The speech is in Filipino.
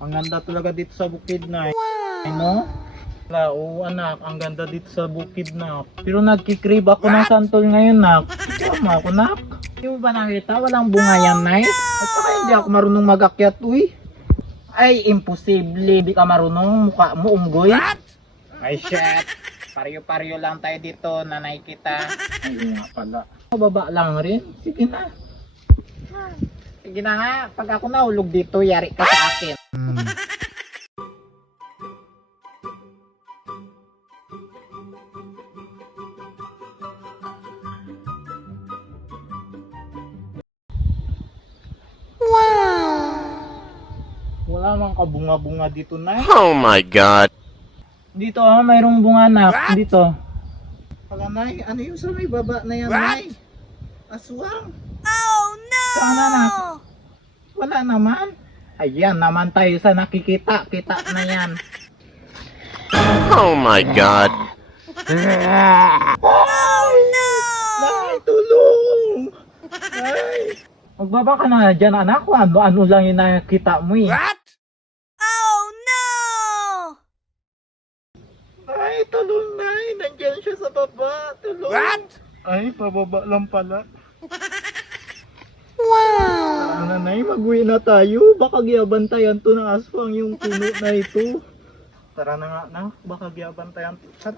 Ang ganda talaga dito sa bukid na. Ano? Wala, oo anak, ang ganda dito sa bukid na. Pero nagkikrib ako ng santol ngayon nak. Tama ako nak. Hindi mo ba nakita? Walang bunga yan, Nay. At saka hindi ako marunong mag-akyat, uy. Ay, imposible. Hindi ka marunong. Mukha mo unggoy. Ay, shit. Paryo-paryo lang tayo dito, nanay kita. Ay, nga pala. Mababa lang rin. Sige na. Sige na nga. Pag ako nahulog dito, yari ka sa akin. Wala mang kabunga-bunga dito, Nay. Oh my God. Dito mayroong bunga nak. Dito. Wala, Nay. Ano yung sa may baba na yan, Nay? Aswang. Oh no! Sana nak. Wala naman. Ayan naman tayo sa nakikita. Kita na yan. Oh my God. Oh no! Nay, tulong! Nay! Magbaba ka na dyan, anak ko. Ano lang yung nakita mo eh. Oh no! Ay, tulong, Nay. Nandiyan siya sa baba. Tulong. Ay, pababa lang pala. Wow! Tara na, Nay. Mag-uwi na tayo. Baka giyabantayan to ng aswang yung puno na ito. Tara na nga, na. Baka giyabantayan to. Tara.